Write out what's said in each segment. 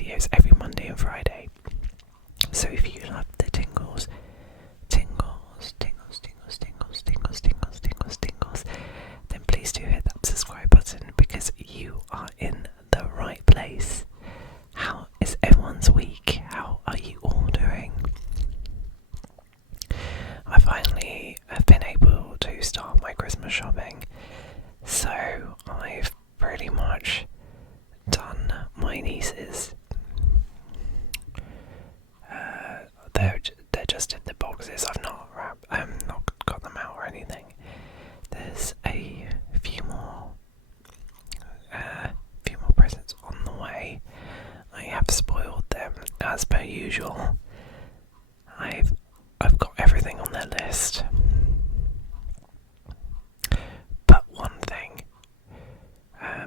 videos every Monday and Friday. So if you love the tingles, then please do hit that subscribe button, because you are in the right place. How is everyone's week? How are you all doing? I finally have been able to start my Christmas shopping, so I've pretty much done my nieces. They're just in the boxes. I've not got them out or anything. There's a few more presents on the way. I have spoiled them as per usual. I've got everything on their list, but one thing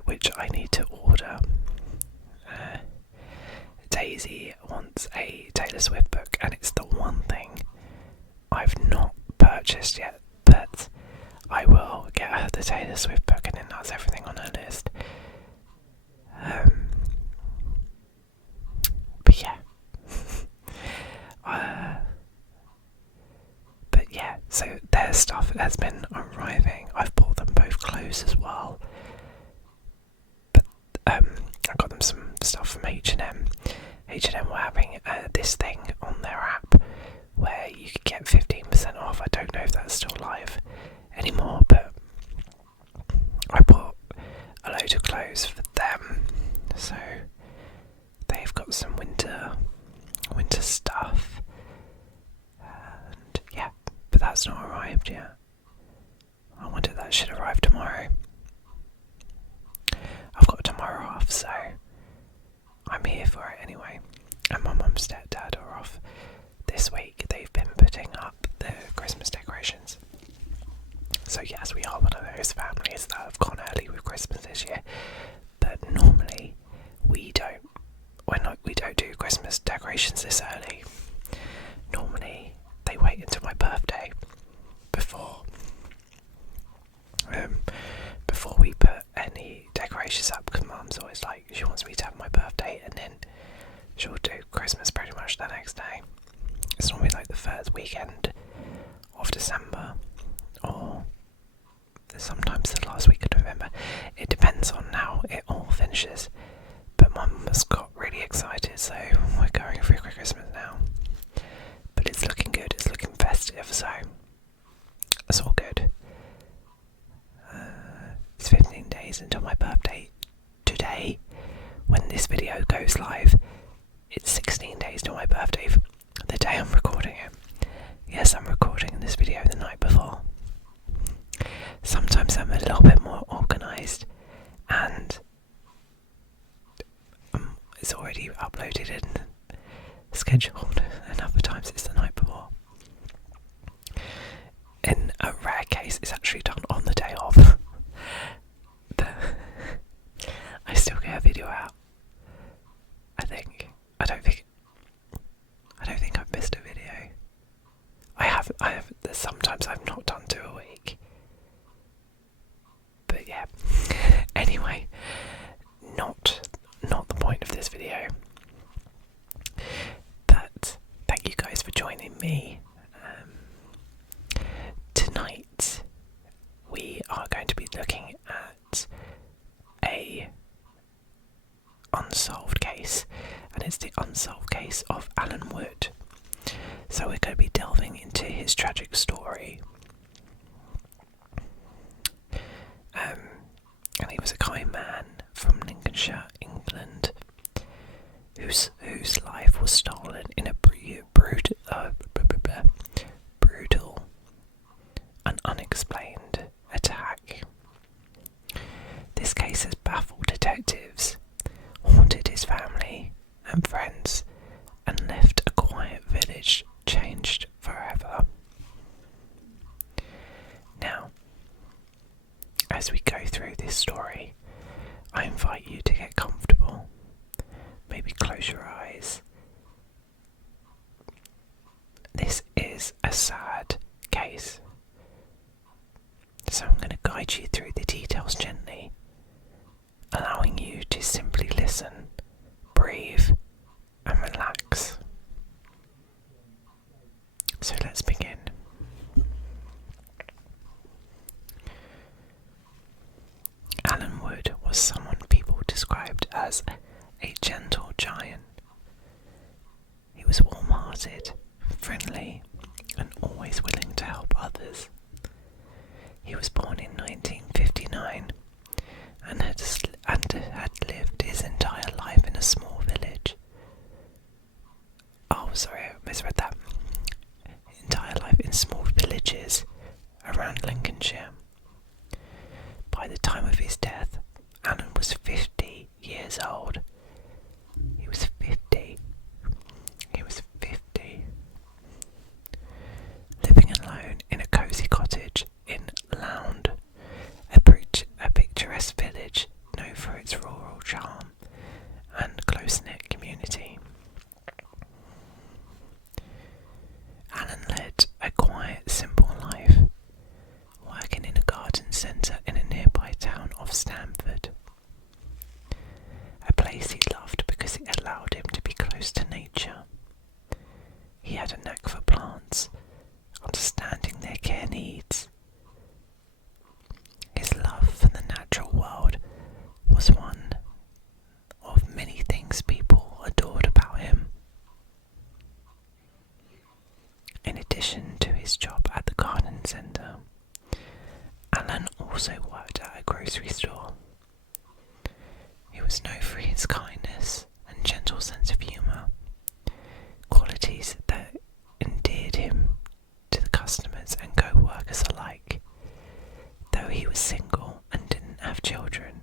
which I need to order. Daisy wants a Taylor Swift book, and it's the one thing I've not purchased yet, but I will get her the Taylor Swift book, and then that's everything on her list. But yeah, so their stuff has been arriving. I've bought them both clothes as well, but I got them some stuff from H&M. H&M were having this thing on their app where you could get 15% off. I don't know if that's still live anymore, but I bought a load of clothes for them. So they've got some winter stuff, and yeah, but that's not arrived yet. I wonder if that should arrive tomorrow. I've got tomorrow off, so I'm here for it anyway. And my mum and stepdad are off this week. They've been putting up the Christmas decorations. So yes, we are one of those families that have gone early with Christmas this year. But normally we don't do Christmas decorations this early. Normally they wait until my birthday before we put any decorations up, because Mum's always like, she wants me to have my birthday and then she'll do Christmas pretty much the next day. It's normally like the first weekend of December, or sometimes the last week of November. It depends on how it all finishes. But Mum has got really excited, so we're going for Christmas now. But it's looking good, it's looking festive, so it's all good. It's 15 days until my birthday. Today, when this video goes live, it's 16 days till my birthday, the day I'm recording it. Yes, I'm recording this video the night before. Sometimes I'm a little bit more organised, and it's already uploaded and scheduled, and other times it's the night before. In a rare case, it's actually done on the day of. But I still get a video out. I don't think I've missed a video. I have. Sometimes I've not done 2 a week. But yeah. Anyway, not the point of this video. But thank you guys for joining me. Tonight we are going to be looking at a unsolved case, and it's the unsolved case of Alan Wood. So we're going to be delving into his tragic story. And he was a kind man from Lincolnshire, England, whose life was stolen in a brutal and unexplained attack. This case has baffled detectives, haunted his family and friends, and left a quiet village changed forever. Now, as we go through this story, I invite you to get comfortable. Maybe close your eyes. This is a sad case, so I'm going to guide you through the details gently, allowing you to simply listen, breathe, as a gentle giant. He was warm-hearted, friendly, and always willing to help others. He was born in 1959 and had lived his entire life in a small village. Oh, sorry, I misread that. Entire life in small villages around Lincolnshire. By the time of his death, Alan was 50 years old. He was 50. He was 50. Living alone in a cosy cottage in Lound, a picturesque village known for its rural charm and close-knit community. Alan led a quiet, simple life, working in a garden centre in a nearby town of Stamford. A place he loved because it allowed him to be close to nature. He had a knack for plants, understanding their care needs. His love for the natural world was one of many things people adored about him. In addition to his job at the garden centre, Alan also worked at a grocery store. He was known for his kindness and gentle sense of humour, qualities that endeared him to the customers and co-workers alike. Though he was single and didn't have children,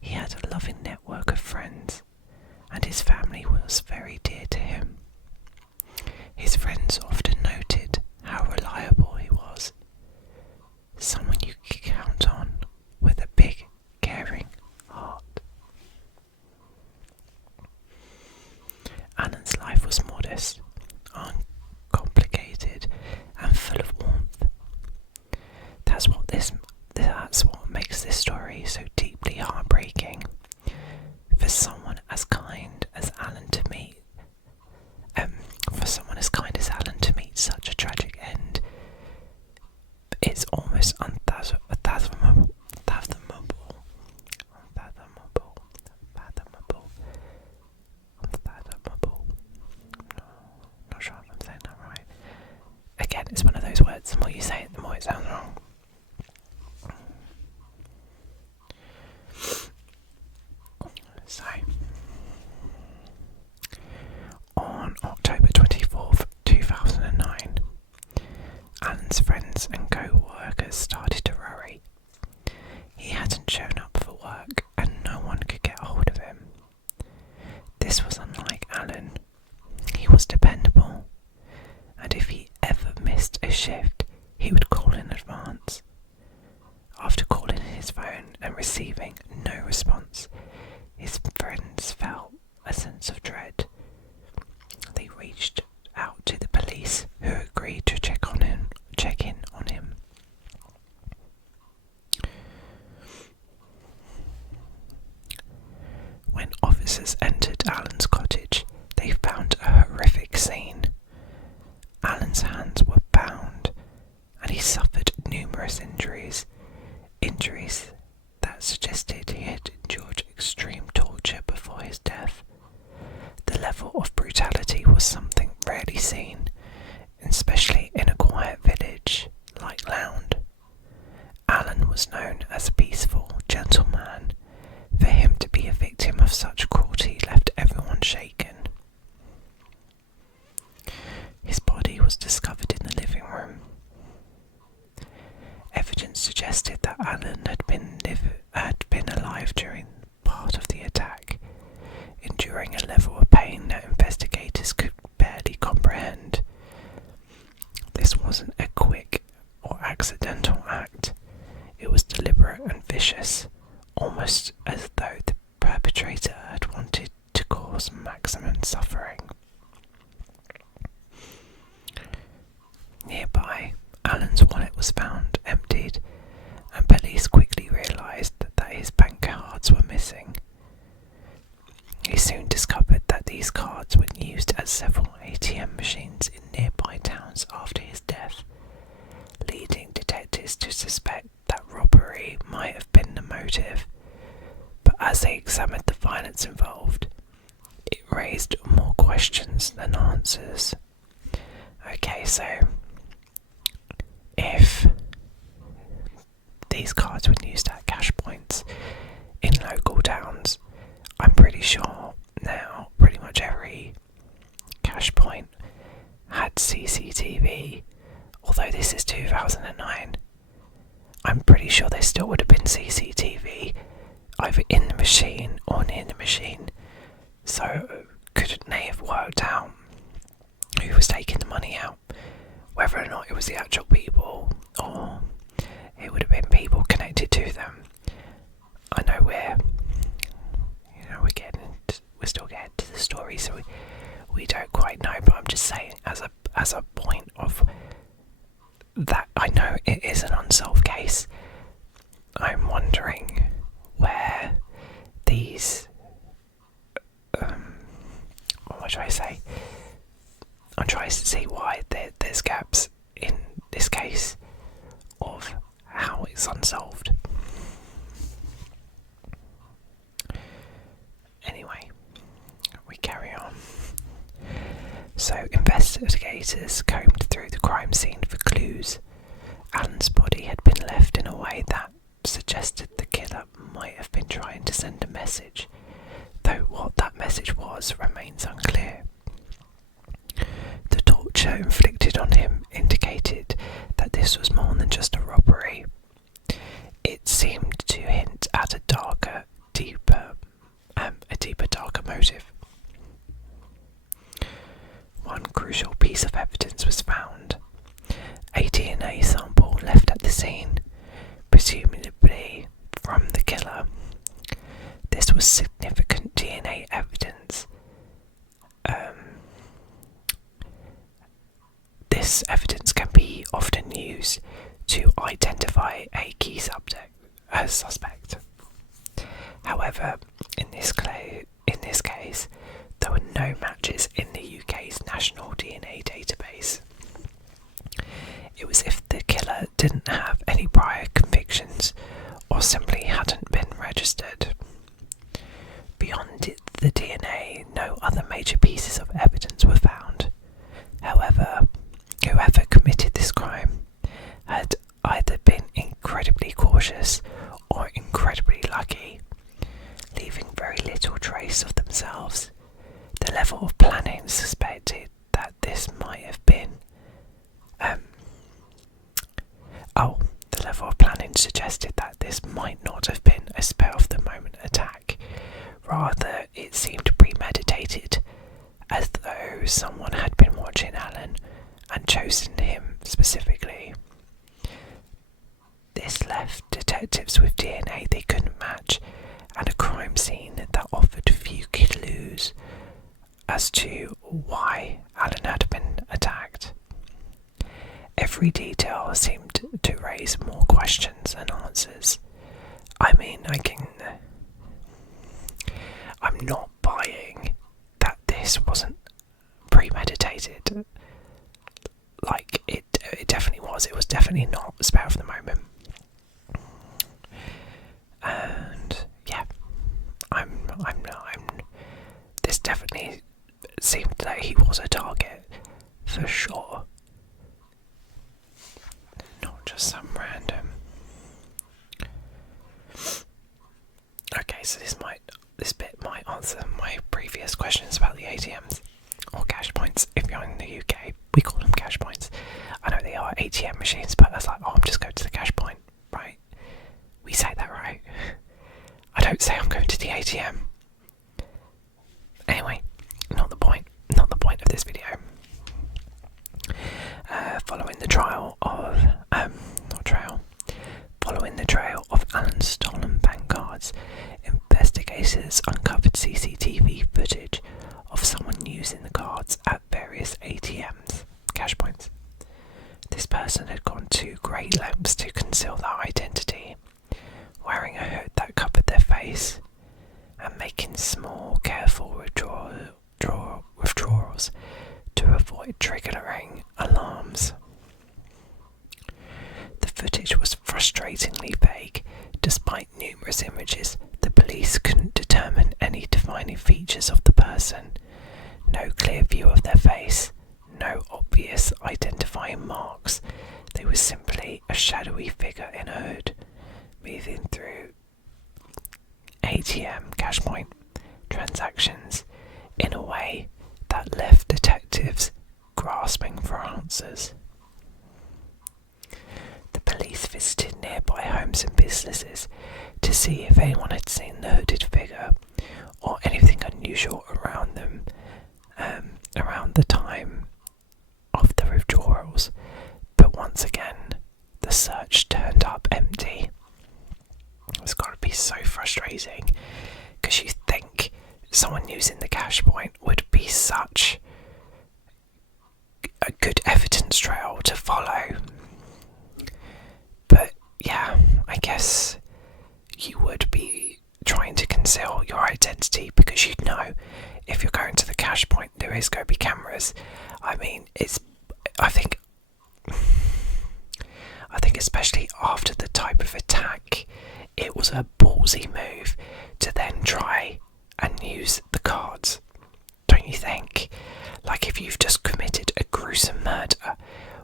he had a loving network of friends, and his family was very dear to him. His friends often noted how reliable he was, someone you could count on with a big, caring heart. Alan's life was modest, uncomplicated, and full of warmth. That's what makes this story so deeply heartbreaking. For someone as kind as Alan to meet such a tragic end, it's almost unfathomable. Not sure if I'm saying that right. Again, it's one of those words, the more you say it, the more it sounds wrong. So, on October 24th, 2009, Alan's friends and co-workers started to worry. He hadn't shown up for work and no one could get hold of him. This was unlike Alan. He was dependable, and if he ever missed a shift, he would call in advance. After calling his phone and receiving no response, his friends felt a sense of dread. They reached out to the police, who agreed to check in on him. When officers entered Alan's cottage, they found a horrific scene. Alan's hands were bound, and he suffered numerous injuries that suggested he had endured extreme torture before his death. The level of brutality was something rarely seen, especially in a quiet village like Lound. Alan was known as a peaceful, gentle man. For him to be a victim of such cruelty left everyone shaken. His body was discovered in the living room. Evidence suggested that Alan had been alive during part of the attack, enduring a level of pain that investigators could barely comprehend. This wasn't a quick or accidental act. It was deliberate and vicious, almost as though the perpetrator had wanted to cause maximum suffering. Nearby, Alan's wallet was found emptied, and police quickly realised that his bank cards were missing. He soon discovered that these cards were used at several ATM machines in nearby towns after his death, leading detectives to suspect that robbery might have been the motive. But as they examined the violence CCTV, although this is 2009, I'm pretty sure there still would have been CCTV either in the machine or near the machine. So couldn't they have worked out who was taking the money out? Whether or not it was the actual people or it would have been people connected to them. I know we're still getting to the story, so we don't quite know, but I'm just saying as a point of that, I know it is an unsolved case. I'm wondering where these what should I say? I'm trying to see why there's gaps in this case of how it's unsolved. Anyway, we carry on. So investigators combed through the crime scene for clues. Alan's body had been left in a way that suggested the killer might have been trying to send a message, though what that message was remains unclear. The torture inflicted on him indicated that this was more than just a robbery. It seemed to hint at a deeper, darker motive. One crucial piece of evidence was found: a DNA sample left at the scene, presumably from the killer. This was significant DNA evidence. This evidence can be often used to identify a key suspect. However, in this case, there were no matches in the UK's national DNA database. It was if the killer didn't have any prior convictions or simply hadn't been registered. Beyond the DNA, no other major pieces of evidence were found. However, whoever committed this crime had either been incredibly cautious or incredibly lucky, leaving very little trace of themselves. The level of planning suspected that this might have been the level of planning suggested that this might not have been a spur-of-the-moment attack. Rather, it seemed premeditated, as though someone had been watching Alan and chosen him specifically. This left detectives with DNA they couldn't match and a crime scene that offered few clues as to why Alan had been attacked. Every detail seemed to raise more questions than answers. I'm not buying that this wasn't premeditated. Like, it definitely was. It was definitely not a spur of the moment. And yeah, this definitely seemed that he was a target for sure. Not just some random. Okay, so this bit might answer my previous questions about the ATMs or cash points. If you're in the UK, we call them cash points. I know they are ATM machines, but it's like, I'm just going to the cash point, right? We say that, right? I don't say I'm going to the ATM. Anyway, not the point of this video. Following the trail of Alan's stolen bank cards, investigators uncovered CCTV footage of someone using the cards at various ATMs, cash points. This person had gone to great lengths to conceal their identity, wearing a hood that covered their face and making small, careful withdrawals to avoid triggering alarms. The footage was frustratingly vague. Despite numerous images, the police couldn't determine any defining features of the person. No clear view of their face, no obvious identifying marks. They were simply a shadowy figure in a hood, moving through ATM cash point transactions in a way that left detectives grasping for answers. The police visited nearby homes and businesses to see if anyone had seen the hooded figure or anything unusual around them around the time of the withdrawals, but once again the search turned up empty. It's got to be so frustrating, because you think someone using the cash point would be such a good evidence trail to follow, but yeah, I guess you would be trying to conceal your identity, because you'd know if you're going to the cash point there is going to be cameras. I mean, I think especially after the type of attack, it was a ballsy move to then try and use the cards, don't you think? Like, if you've just committed a gruesome murder,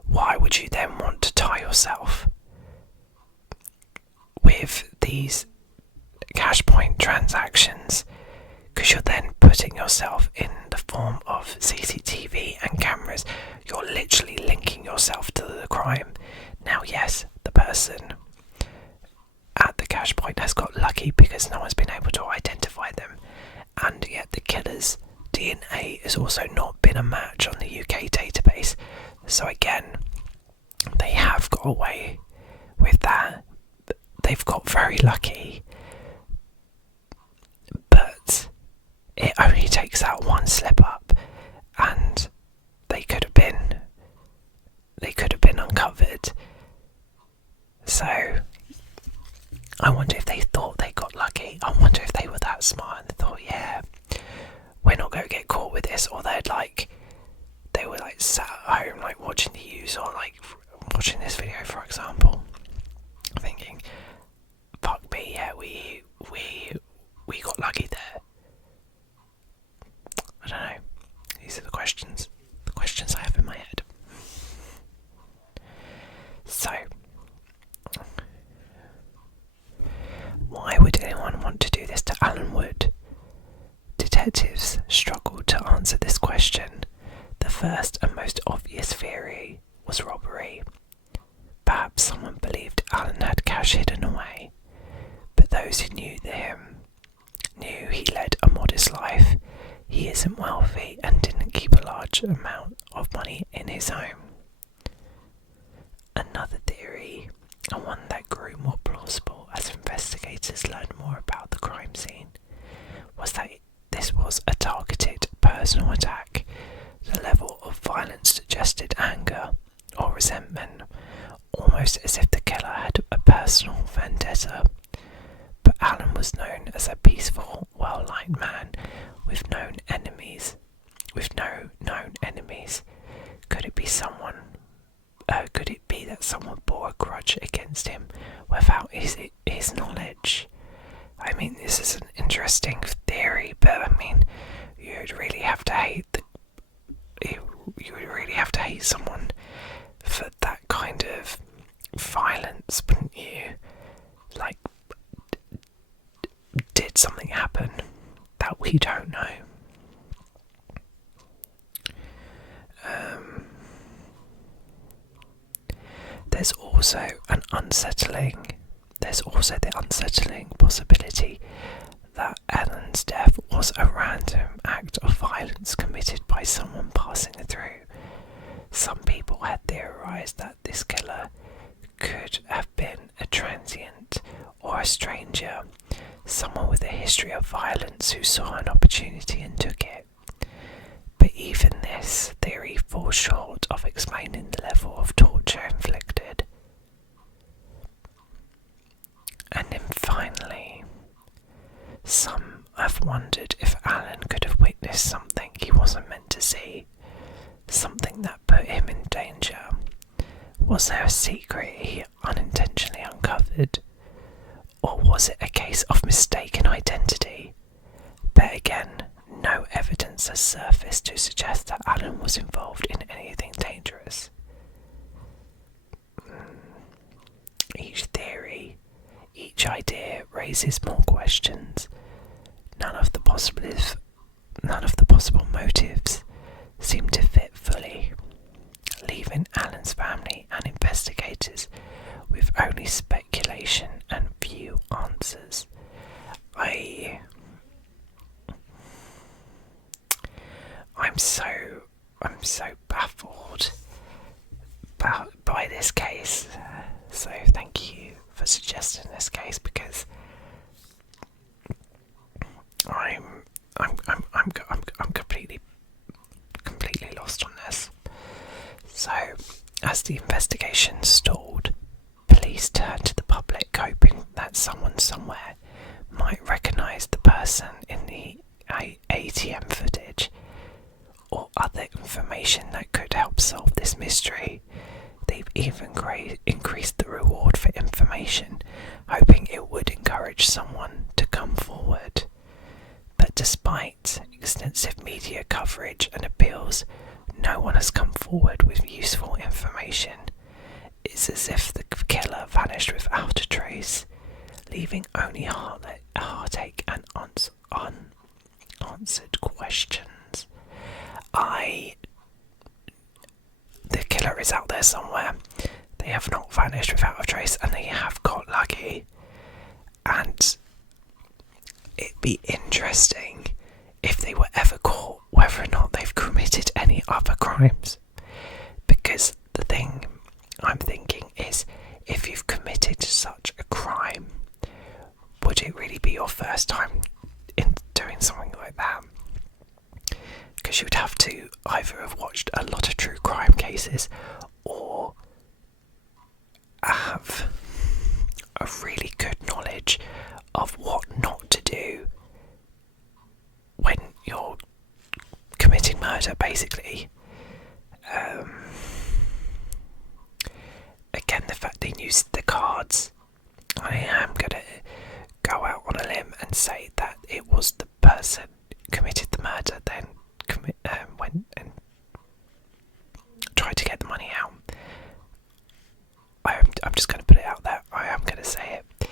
why would you then want to tie yourself with these cash point transactions? Because you're then putting yourself in the form of CCTV and cameras. You're literally linking yourself to the crime. Now, yes, the person at the cash point has got lucky because no one's been able to identify them, and yet the killer's DNA has also not been a match on the UK database. So again, they have got away with that. They've got very lucky, but it only takes that one slip up and they could have been uncovered. So I wonder if they thought they got lucky. I wonder if they were that smart and they thought, yeah, we're not going to get caught with this. Or they were sat at home watching the news or watching this video, for example, thinking, fuck me, yeah, we got lucky there. I don't know. These are the questions I have in my head. So, why would anyone want to do this to Alan Wood? Detectives struggled to answer this question. The first and most obvious theory was robbery. Perhaps someone believed Alan had cash hidden away, but those who knew him knew he led a modest life. He isn't wealthy and didn't keep a large amount of money in his home. Another theory, and one that grew more plausible as investigators learned more about the crime scene, was that this was a targeted personal attack. The level of violence suggested anger or resentment, almost as if the killer had a personal vendetta. But Alan was known as a peaceful, well-liked man with no known enemies. Could it be that someone bore a grudge against him without his knowledge? I mean, this is an interesting theory, but I mean, you would really have to hate someone for that kind of violence, wouldn't you? Did something happen that we don't know? There's also the unsettling possibility that Ellen's death was a random act of violence committed by someone passing through. Some people had theorized that this killer could have been a transient or a stranger, someone with a history of violence who saw an opportunity and took it. But even this theory falls short of explaining the level of torture inflicted. And then finally, some have wondered if Alan could have witnessed something he wasn't meant to see, something that put him in danger. Was there a secret he unintentionally uncovered? Or was it a case of mistaken identity? But again, no evidence has surfaced to suggest that Alan was involved in anything dangerous. Each theory, each idea raises more questions. None of the possible motives seem to fit fully. leaving Alan's family and investigators with only speculation and few answers. I'm so baffled by this case. So thank you for suggesting this case, because I'm completely lost on this. So, as the investigation stalled, police turned to the public, hoping that someone somewhere might recognise the person in the ATM footage or other information that could help solve this mystery. They've even increased the reward for information, hoping it would encourage someone to come forward. But despite extensive media coverage and appeals, no one has come forward with useful information. It's as if the killer vanished without a trace, leaving only heartache and unanswered questions. The killer is out there somewhere. They have not vanished without a trace, and they have got lucky. And it'd be interesting if they were ever caught, whether or not they've committed any other crimes. Because the thing I'm thinking is, if you've committed such a crime, would it really be your first time in doing something like that? Because you'd have to either have watched a lot of true crime cases or have a really good knowledge of what not to do when you're committing murder, basically. Again, the fact they used the cards, I am going to go out on a limb and say that it was the person committed the murder, then went and tried to get the money out. I'm just going to put it out there. I am going to say it,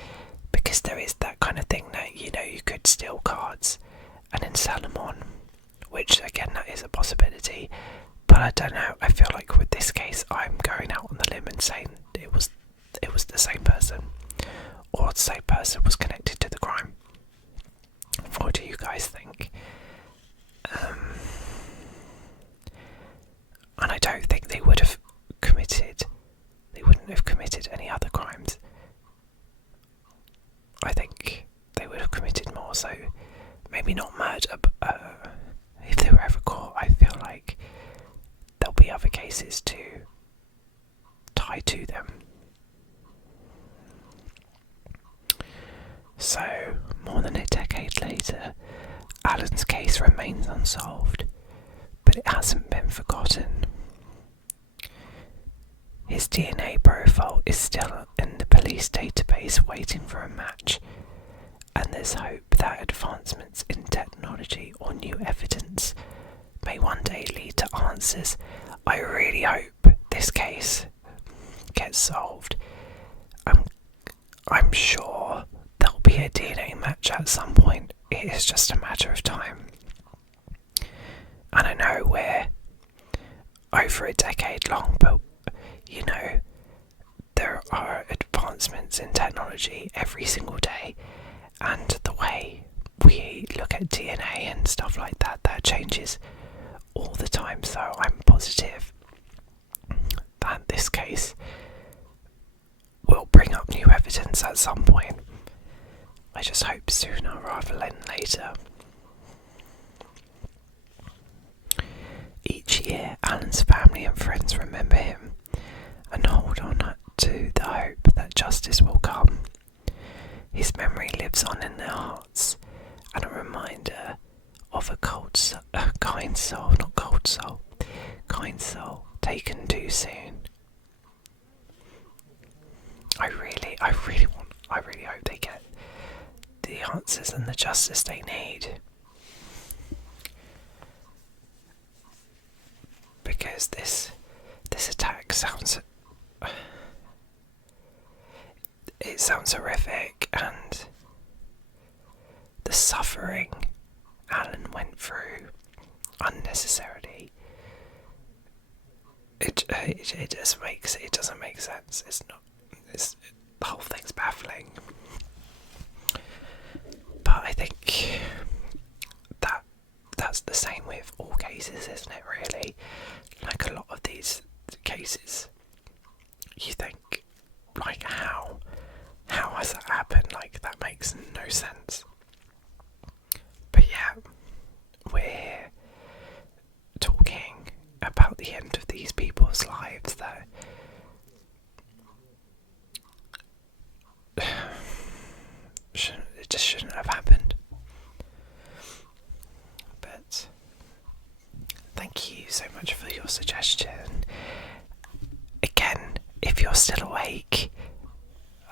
because there is that kind of thing that, you could steal cards and then sell them on, which again, that is a possibility. But I don't know. I feel like with this case, I'm going out on the limb and saying it was the same person, or the same person was connected to the crime. What do you guys think? And I don't think they wouldn't have committed any other crimes. I think they would have committed more, so maybe not murder, but if they were ever caught, I feel like there'll be other cases to tie to them. So, more than a decade later, Alan's case remains unsolved, but it hasn't been forgotten. His DNA profile is still in the police database waiting for a match, and there's hope that advancements in technology or new evidence may one day lead to answers. I really hope this case gets solved. I'm sure there'll be a DNA match at some point. It is just a matter of time. And I know we're over a decade long, but there are advancements in technology every single day, and the way we look at DNA and stuff like that changes all the time. So I'm positive that this case will bring up new evidence at some point. I just hope sooner rather than later. Each year, Alan's family and friends remember him and hold on to the hope that justice will come. His memory lives on in their hearts, and a reminder of a kind soul taken too soon. I really hope they get the answers and the justice they need. Because this attack sounds horrific, and the suffering Alan went through unnecessarily it doesn't make sense. It's not. The whole thing's baffling. But I think that's the same with all cases, isn't it? Really, like a lot of these cases, you think, like, how has that happened? Like, that makes no sense. But yeah, we're talking about the end of these people's lives, though. It just shouldn't have happened. But thank you so much for your suggestion. Again, if you're still awake,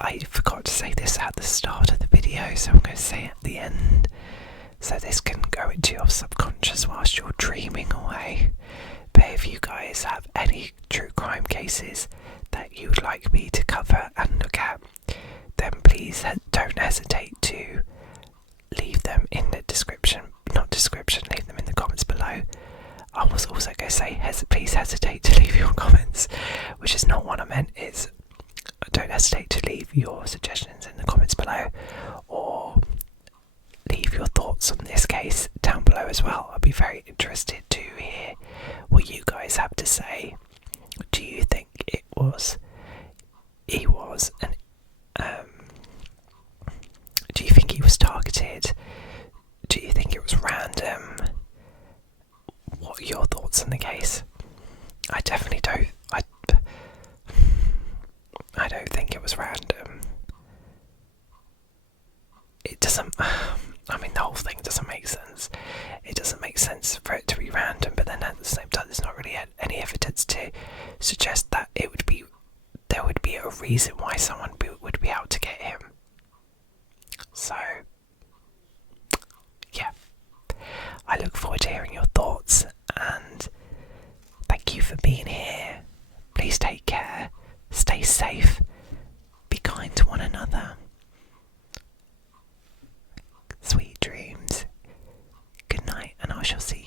I forgot to say this at the start of the video, so I'm going to say it at the end. So this can go into your subconscious whilst you're dreaming away. But if you guys have any true crime cases that you would like me to cover and look at, then please don't hesitate to leave them in the leave them in the comments below. I was also going to say, please hesitate to leave your comments, which is not what I meant. Is don't hesitate to leave your suggestions in the comments below, or leave your thoughts on this case down below as well. I'd be very interested to hear what you guys have to say. Do you think he was do you think he was targeted? Do you think it was random? What are your thoughts on the case? I definitely don't. I don't think it was random. It doesn't. I mean, the whole thing doesn't make sense. It doesn't make sense for it to be random, but then at the same time, there's not really any evidence to suggest that there would be a reason why someone would be out to get him. So, yeah. I look forward to hearing your thoughts, and thank you for being here. Please take care, stay safe, be kind to one another. Sweet dreams. Good night, and I shall see